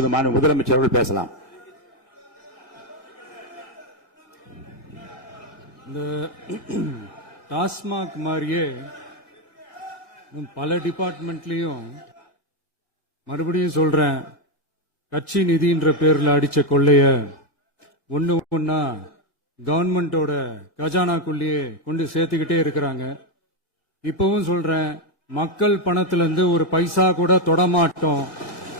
இப்போது மாண்பு முதலமைச்சர் அவர்கள் பேசலாம். இந்த டாஸ்மாக் மாதிரியே பல டிபார்ட்மெண்ட்லயும் மறுபடியும் சொல்றேன், கட்சி நிதின்ற பேர்ல அடிச்ச கொள்ளைய ஒண்ணு ஒன்னா கவர்மெண்டோட கஜானாக்குள்ளேயே கொண்டு சேர்த்துக்கிட்டே இருக்கிறாங்க. இப்பவும் சொல்றேன், மக்கள் பணத்துல இருந்து ஒரு பைசா கூட தொடமாட்டோம்,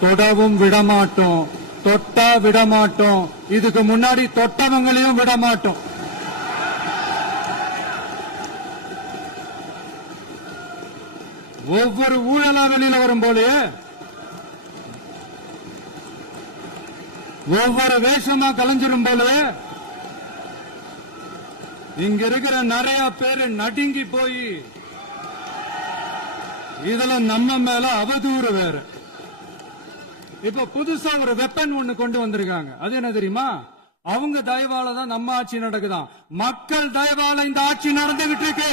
தொடவும் விடமாட்டோம், தொட்டா விடமாட்டோம், இதுக்கு முன்னாடி தொட்டவங்களையும் விடமாட்டோம். ஒவ்வொரு ஊழலா வெளியில வரும் போலே, ஒவ்வொரு வேஷமா கலைஞ்சிரும் போலே, இங்க இருக்கிற நிறைய பேரு நடுங்கி போய் இதுல நம்ம மேல அவதூறு வேற. இப்ப புதுசா ஒரு வெப்பன் ஒண்ணு கொண்டு வந்திருக்காங்க. அது என்ன தெரியுமா? அவங்க தயவால தான் நம்ம ஆட்சி நடக்குதான். மக்கள் தயவால இந்த ஆட்சி நடந்துகிட்டு இருக்கு.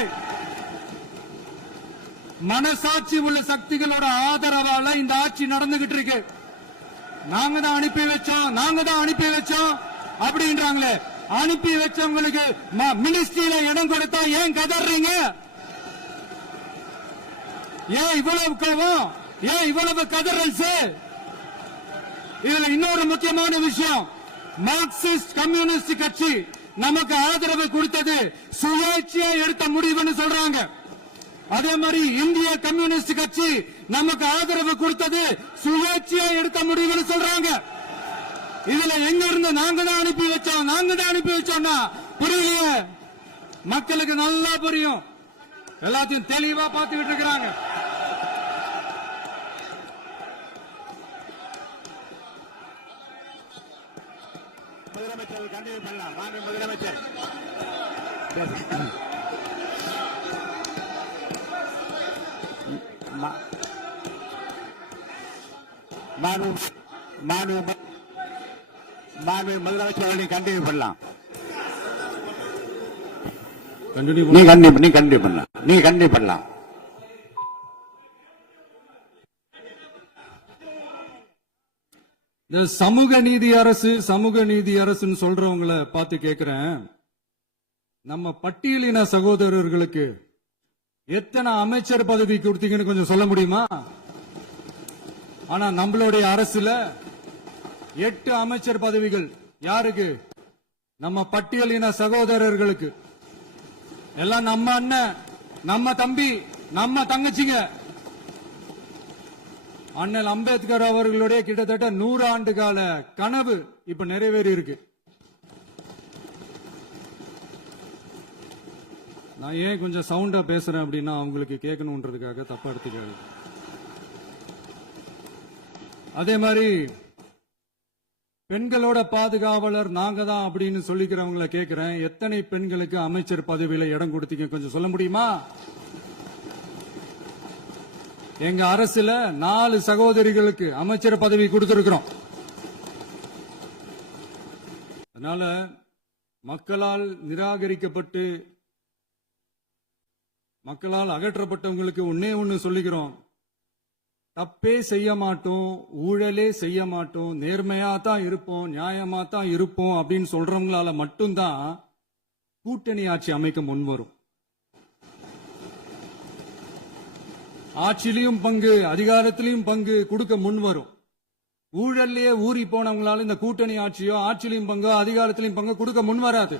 மனசாட்சி உள்ள சக்திகளோட ஆதரவால இந்த ஆட்சி நடந்துகிட்டு இருக்கு. நாங்க தான் அனுப்பி வச்சோம், நாங்க தான் அனுப்பி வச்சோம் அப்படின்றாங்களே. அனுப்பி வச்சவங்களுக்கு மினிஸ்ட்ரியில இடம் கொடுத்தா ஏன் கதறீங்க? ஏன் இவ்வளவு கோவம்? ஏன் இவ்வளவு கதறல்? இதுல இன்னொரு முக்கியமான விஷயம், மார்க்சிஸ்ட் கம்யூனிஸ்ட் கட்சி நமக்கு ஆதரவு கொடுத்தது சுயேட்சையா எடுத்த முடிவுன்னு சொல்றாங்க. அதே மாதிரி இந்திய கம்யூனிஸ்ட் கட்சி நமக்கு ஆதரவு கொடுத்தது சுயேட்சையா எடுத்த முடிவுன்னு சொல்றாங்க. இதுல எங்க இருந்து நாங்க தான் அனுப்பி வச்சோம், நாங்க தான் அனுப்பி வச்சோம்னா புரியலையே. மக்களுக்கு நல்லா புரியும், எல்லாத்தையும் தெளிவா பார்த்துக்கிட்டு இருக்கிறாங்க. முதலமைச்சர் கண்டினியூ பண்ணலாம். மாண்பு முதலமைச்சர் முதலமைச்சர் கண்டினியூ பண்ணலாம். நீ கண்டினியூ பண்ணலாம். நீ கண்டினியூ பண்ணலாம். இந்த சமூக நீதி அரசு, சமூக நீதி அரசுன்னு சொல்றவங்களை பார்த்து கேட்கிறேன், நம்ம பட்டியலின சகோதரர்களுக்கு எத்தனை அமைச்சர் பதவி கொடுத்தீங்கன்னு கொஞ்சம் சொல்ல முடியுமா? ஆனா நம்மளுடைய அரசுல 8 அமைச்சர் பதவிகள் யாருக்கு? நம்ம பட்டியலின சகோதரர்களுக்கு. எல்லாம் நம்ம அண்ணன், நம்ம தம்பி, நம்ம தங்கச்சிங்க. அண்ணல் அம்பேத்கர் அவர்களுடைய கிட்டத்தட்ட 100 ஆண்டு கால கனவு இப்ப நிறைவேறி இருக்கு. நான் ஏன் கொஞ்சம் சவுண்டா பேசுறேன் அப்படின்னா அவங்களுக்கு கேட்கணும்ன்றதுக்காக தப்பா எடுத்துக்காது. அதே மாதிரி பெண்களோட பாதுகாவலர் நாங்க தான் அப்படின்னு சொல்லிக்கிறவங்களை கேட்கிறேன், எத்தனை பெண்களுக்கு அமைச்சர் பதவியில இடம் கொடுத்தீங்க கொஞ்சம் சொல்ல முடியுமா? எங்க அரசுல 4 சகோதரிகளுக்கு அமைச்சர் பதவி கொடுத்திருக்கிறோம். அதனால மக்களால் நிராகரிக்கப்பட்டு மக்களால் அகற்றப்பட்டவங்களுக்கு ஒன்னே ஒன்னு சொல்லிக்கிறோம், தப்பே செய்ய மாட்டோம், ஊழலே செய்ய மாட்டோம், நேர்மையா தான் இருப்போம், நியாயமா தான் இருப்போம் அப்படின்னு சொல்றவங்களால மட்டும்தான் கூட்டணி ஆட்சி அமைக்க முன்வரும். ஆட்சியிலையும் பங்கு, அதிகாரத்திலையும் பங்கு கொடுக்க முன்வரும். ஊழல்லையே ஊறி போனவங்களால இந்த கூட்டணி ஆட்சியோ, ஆட்சியிலையும் பங்கு, அதிகாரத்திலையும் பங்கு கொடுக்க முன்வராது.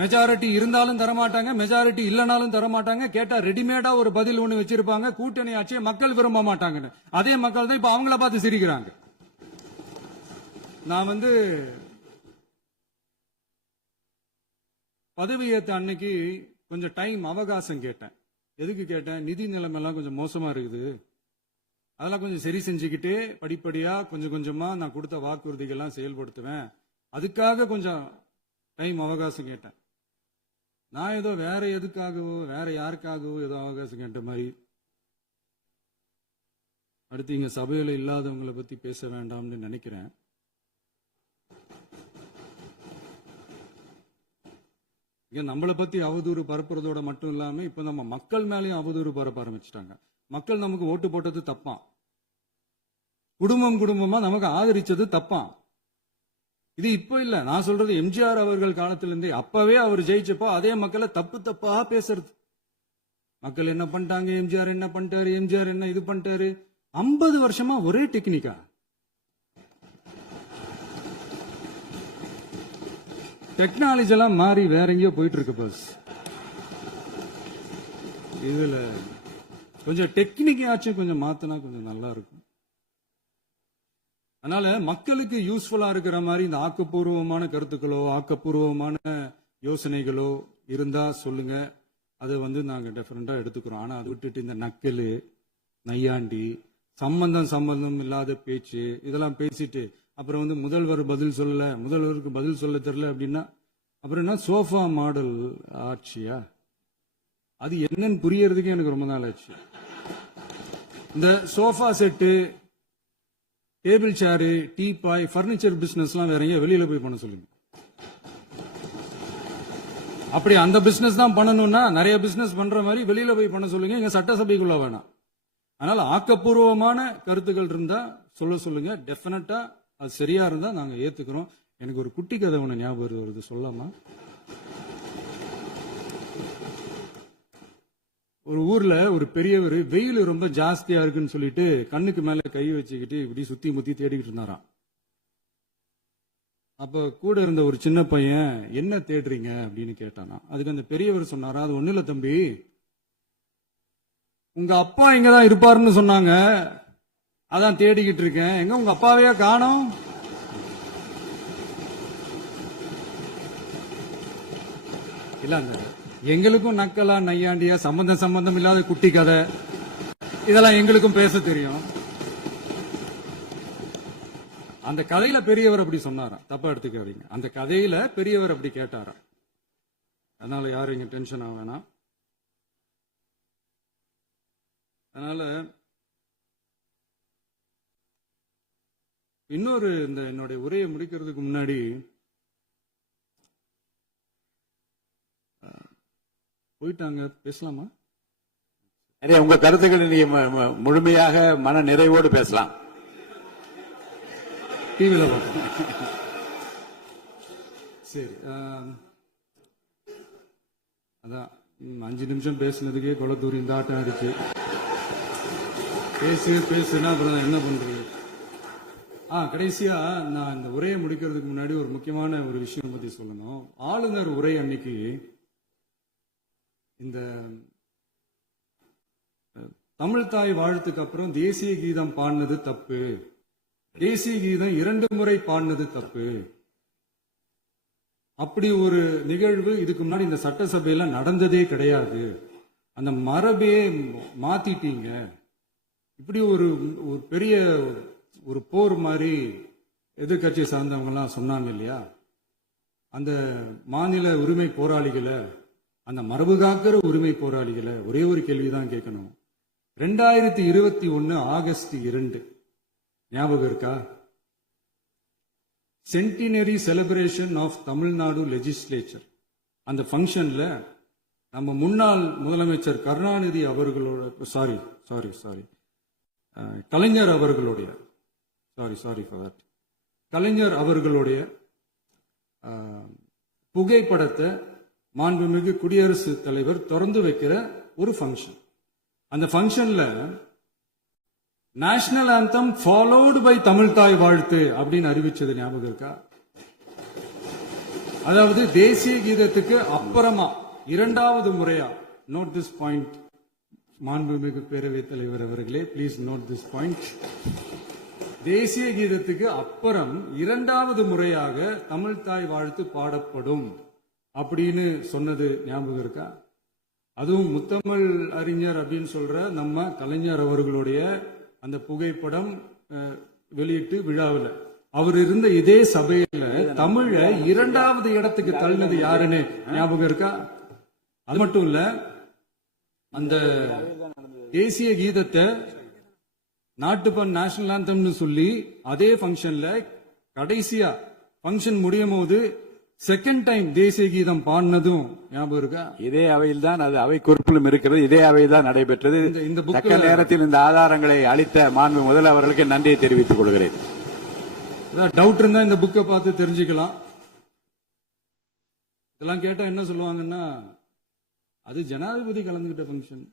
மெஜாரிட்டி இருந்தாலும் தரமாட்டாங்க, மெஜாரிட்டி இல்லனாலும் தரமாட்டாங்க. கேட்டா ரெடிமேடா ஒரு பதில் ஒண்ணு வச்சிருப்பாங்க, கூட்டணி ஆட்சியை மக்கள் விரும்ப மாட்டாங்கன்னு. அதே மக்கள் தான் இப்ப அவங்கள பார்த்து சிரிக்கிறாங்க. நான் பதவியேற்ற அன்னைக்கு கொஞ்சம் டைம் அவகாசம் கேட்டேன். எதுக்கு கேட்டேன்? நிதி நிலைமைலாம் கொஞ்சம் மோசமா இருக்குது, அதெல்லாம் கொஞ்சம் சரி செஞ்சுக்கிட்டே படிப்படியா கொஞ்சம் கொஞ்சமா நான் கொடுத்த வாக்குறுதிகள்லாம் செயல்படுத்துவேன், அதுக்காக கொஞ்சம் டைம் அவகாசம் கேட்டேன். நான் ஏதோ வேற எதுக்காகவோ வேற யாருக்காகவோ ஏதோ அவகாசம் கேட்ட மாதிரி. அடுத்து இங்க சபையில இல்லாதவங்களை பத்தி பேச வேண்டாம்னு நினைக்கிறேன். இங்க நம்மளை பத்தி அவதூறு பரப்புறதோட மட்டும் இல்லாம இப்ப நம்ம மக்கள் மேலேயும் அவதூறு பரப்ப ஆரம்பிச்சுட்டாங்க. மக்கள் நமக்கு ஓட்டு போட்டது தப்பான், குடும்பம் குடும்பமா நமக்கு ஆதரிச்சது தப்பான். இது இப்ப இல்ல, நான் சொல்றது எம்ஜிஆர் அவர்கள் காலத்திலிருந்தே. அப்பவே அவர் ஜெயிச்சப்போ அதே மக்களை தப்பு தப்பா பேசுறது. மக்கள் என்ன பண்ணிட்டாங்க, எம்ஜிஆர் என்ன பண்ணிட்டாரு, எம்ஜிஆர் என்ன இது பண்ணிட்டாரு. 50 வருஷமா ஒரே டெக்னிக்கா. டெக்னாலஜி எல்லாம் மாறி வேற எங்கேயோ போயிட்டு இருக்கு பஸ். இதுல கொஞ்சம் டெக்னிக்காச்சும் கொஞ்சம் மாத்தினா கொஞ்சம் நல்லா இருக்கும். அதனால மக்களுக்கு யூஸ்ஃபுல்லா இருக்கிற மாதிரி இந்த ஆக்கப்பூர்வமான கருத்துக்களோ ஆக்கப்பூர்வமான யோசனைகளோ இருந்தா சொல்லுங்க. அது நாங்க டிஃபரெண்டா எடுத்துக்கிறோம். ஆனா அதை விட்டுட்டு இந்த நக்கலு நையாண்டி சம்பந்தம் இல்லாத பேச்சு இதெல்லாம் பேசிட்டு அப்புறம் முதல்வர் பதில் சொல்லல, முதல்வருக்கு பதில் சொல்ல தெரியல அப்படின்னா அப்புறம் என்ன சோஃபா மாடல் ஆட்சியா? அது என்னன்னு புரியறதுக்கு எனக்கு ரொம்ப நாள் ஆச்சு. இந்த சோஃபா செட்டு, டேபிள் சேரு, டீபாய், பர்னிச்சர் பிசினஸ் எல்லாம் வேற எங்க வெளியில போய் பண்ண சொல்லுங்க. அப்படி அந்த பிசினஸ் தான் பண்ணணும்னா நிறைய பிசினஸ் பண்ற மாதிரி வெளியில போய் பண்ண சொல்லுங்க. எங்க சட்டசபைக்குள்ள வேணாம். அதனால ஆக்கப்பூர்வமான கருத்துக்கள் இருந்தா சொல்லுங்க. டெஃபினட்டா அது சரியா இருந்தா நாங்க ஏத்துக்கிறோம். எனக்கு ஒரு குட்டி கதை ஒண்ணு ஞாபகம் வருது, சொல்லாமா? ஒரு ஊர்ல ஒரு பெரியவர் வெயில் ரொம்ப ஜாஸ்தியா இருக்குன்னு சொல்லிட்டு கண்ணுக்கு மேல கை வச்சுக்கிட்டு இப்படி சுத்தி முத்தி தேடிக்கிட்டு இருந்தாராம். அப்ப கூட இருந்த ஒரு சின்ன பையன் என்ன தேடுறீங்க அப்படின்னு கேட்டானா. அதுக்கு அந்த பெரியவர் சொன்னாரா, அது ஒண்ணு இல்ல தம்பி, உங்க அப்பா இங்கதான் இருப்பாருன்னு சொன்னாங்க, அதான் தேடிக்கிட்டு இருக்கேன். எங்க உங்க அப்பாவையா காணோம்? இல்ல அந்த எங்களுக்கும் நக்கலா நையாண்டியா சம்பந்தம் இல்லாத குட்டி கதை இதெல்லாம் எங்களுக்கும் பேச தெரியும். அந்த கதையில பெரியவர் அப்படி சொன்னாராம், தப்பா எடுத்துக்காதீங்க. அந்த கதையில பெரியவர் அப்படி கேட்டாராம். அதனால யாரும் இங்க டென்ஷன் ஆக வேணாம். அதனால இன்னொரு இந்த என்னுடைய உரையை முடிக்கிறதுக்கு முன்னாடி போயிட்டாங்க, பேசலாமா? உங்க கருத்துக்களை நீங்க முழுமையாக மன நிறைவோடு பேசலாம். டிவியில பார்ப்போம். சரி, அதான் 5 நிமிஷம் பேசுனதுக்கே கொளத்தூரி இந்த ஆட்டம் இருக்கு. பேசுனா அப்புறம் என்ன பண்றது? கடைசியா நான் இந்த உரையை முடிக்கிறதுக்கு முன்னாடி ஒரு முக்கியமான ஒரு விஷயம் பத்தி சொல்லணும். ஆளுநர் உரை அன்னைக்கு இந்த தமிழ் தாய் வாழ்த்துக்கு அப்புறம் தேசிய கீதம் பாடினது தப்பு, தேசிய கீதம் 2 முறை பாடினது தப்பு. அப்படி ஒரு நிகழ்வு இதுக்கு முன்னாடி இந்த சட்டசபையில நடந்ததே கிடையாது. அந்த மரபே மாத்திட்டீங்க. இப்படி ஒரு பெரிய ஒரு போர் மாதிரி எதிர்கட்சி சார்ந்தவங்க எல்லாம் சொன்னாங்க இல்லையா? அந்த மாநில உரிமை போராளிகளை, அந்த மரபு காக்கிற உரிமை போராளிகளை ஒரே ஒரு கேள்விதான் கேட்கணும். 2021 ஆகஸ்ட் 2 ஞாபகம் இருக்கா? Centenary celebration of Tamil Nadu legislature. அந்த ஃபங்க்ஷன்ல நம்ம முன்னாள் முதலமைச்சர் கருணாநிதி அவர்களோட கலைஞர் அவர்களுடைய கலைஞர் அவர்களுடைய புகைப்படத்தை மாண்புமிகு குடியரசுத் தலைவர் திறந்து வைக்கிற ஒரு ஃபங்க்ஷன். அந்த ஃபங்க்ஷன்ல national anthem followed by Tamil தாய் வாழ்த்து அப்படின்னு அறிவிச்சது ஞாபகம் இருக்கா? அதாவது தேசிய கீதத்துக்கு அப்புறமா 2வது முறையா, நோட் திஸ் பாயிண்ட் மாண்புமிகு பேரவைத் தலைவர் அவர்களே, பிளீஸ் நோட் திஸ் பாயிண்ட். தேசிய கீதத்துக்கு அப்புறம் 2வது முறையாக தமிழ் தாய் வாழ்த்து பாடப்படும் அப்படின்னு சொன்னது ஞாபகம் இருக்கா? அதுவும் முத்தமிழ் அறிஞர் அப்படின்னு சொல்ற நம்ம கலைஞர் அவர்களுடைய அந்த புகைப்படம் வெளியிட்டு விழாவில் அவர் இருந்த இதே சபையில தமிழ 2வது இடத்துக்கு தள்ளினது யாருன்னு ஞாபகம் இருக்கா? அது மட்டும் இல்ல, அந்த தேசிய கீதத்தை நாட்டுப்பண் நேஷனல் ஆந்தம்னு சொல்லி அதே ஃபங்க்ஷன்ல கடைசியா ஃபங்க்ஷன் முடியும் போது செகண்ட் டைம் தேசிய கீதம் பாடினதும் ஞாபகம் இருக்கா? இதே அவையில் தான் அது அவை குறிப்பிலும் இருக்கிறது. இதே அவையில் தான் நடைபெற்றது. இந்த book தக்க நேரத்தில் இந்த ஆதாரங்களை அளித்த மாண்பு முதல்வர்களுக்கு நன்றியை தெரிவித்துக் கொள்கிறேன். டவுட் இருந்தா இந்த புக்கை பார்த்து தெரிஞ்சுக்கலாம். இதெல்லாம் கேட்டா என்ன சொல்லுவாங்கன்னா, அது ஜனாதிபதி கலந்துகிட்ட ஃபங்க்ஷன்,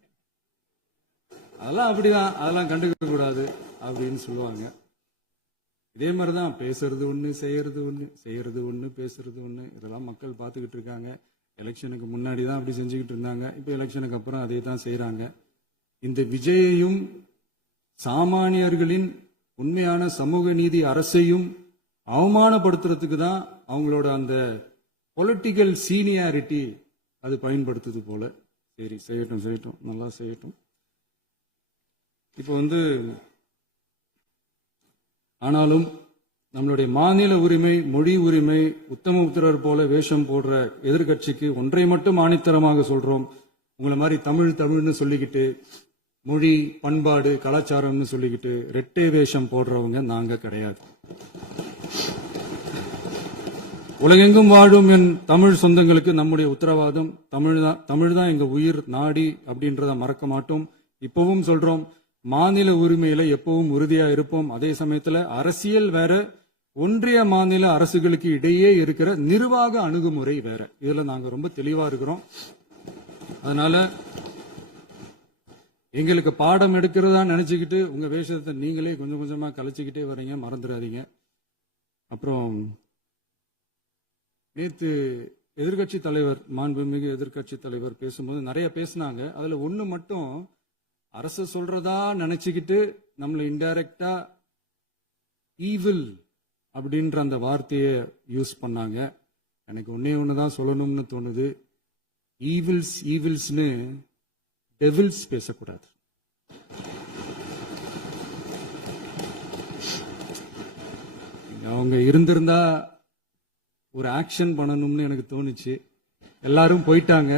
அதெல்லாம் அப்படிதான், அதெல்லாம் கண்டுக்க கூடாது அப்படின்னு சொல்லுவாங்க. இதே மாதிரிதான் பேசுறது ஒண்ணு, செய்யறது ஒண்ணு, செய்யறது ஒண்ணு, பேசுறது ஒண்ணு. இதெல்லாம் மக்கள் பார்த்துக்கிட்டு இருக்காங்க. எலெக்ஷனுக்கு முன்னாடி தான் அப்படி செஞ்சுக்கிட்டு இருந்தாங்க. இப்ப எலெக்ஷனுக்கு அப்புறம் அதே தான் செய்யறாங்க. இந்த விஜயையும் சாமானியர்களின் உண்மையான சமூக நீதி அரசையும் அவமானப்படுத்துறதுக்கு தான் அவங்களோட அந்த பொலிட்டிக்கல் சீனியாரிட்டி அது பயன்படுத்துது போல. சரி, செய்யட்டும் செய்யட்டும், நல்லா செய்யட்டும். இப்போ ஆனாலும் நம்மளுடைய மாநில உரிமை, மொழி உரிமை, உத்தமபுத்திரர் போல வேஷம் போடுற எதிர்கட்சிக்கு ஒன்றை மட்டும் ஆணித்தரமாக சொல்றோம். உங்களை மாதிரி தமிழ்னு சொல்லிக்கிட்டு, மொழி, பண்பாடு, கலாச்சாரம்னு சொல்லிக்கிட்டு ரெட்டை வேஷம் போடுறவங்க நாங்க கிடையாது. உலகெங்கும் வாழும் என் தமிழ் சொந்தங்களுக்கு நம்முடைய உத்தரவாதம் தமிழ் தான் எங்க உயிர் நாடி அப்படின்றத மறக்க மாட்டோம். இப்பவும் சொல்றோம், மாநில உரிமையில எப்பவும் உறுதியா இருப்போம். அதே சமயத்துல அரசியல் வேற, ஒன்றிய மாநில அரசுகளுக்கு இடையே இருக்கிற நிர்வாக அணுகுமுறை வேற. இதுல நாங்க ரொம்ப தெளிவா இருக்கிறோம். அதனால எங்களுக்கு பாடம் எடுக்கிறதா நினைச்சுக்கிட்டு உங்க வேஷத்தை நீங்களே கொஞ்சம் கொஞ்சமா கலைச்சுக்கிட்டே வர்றீங்க, மறந்துடாதீங்க. அப்புறம் நேத்து எதிர்கட்சி தலைவர், மாண்புமிகு எதிர்கட்சி தலைவர் பேசும்போது நிறைய பேசினாங்க. அதுல ஒண்ணு மட்டும் அரசு சொல்றதா நினைச்சுக்கிட்டு நம்மள இன்டைரக்டா ஈவில் அப்படின்ற அந்த வார்த்தையை யூஸ் பண்ணாங்க. எனக்கு ஒண்ணுதான் சொல்லணும்னு தோணுது. ஈவில்ஸ்னு டெவில்ஸ் பேசக்கூடாது. அவங்க இருந்திருந்தா ஒரு ஆக்ஷன் பண்ணணும்னு எனக்கு தோணுச்சு. எல்லாரும் போயிட்டாங்க.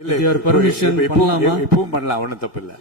இல்ல, பர்மிஷன் பண்ணலாமா? இப்பவும் பண்ணலாம், ஒன்றும் தப்பு இல்லை.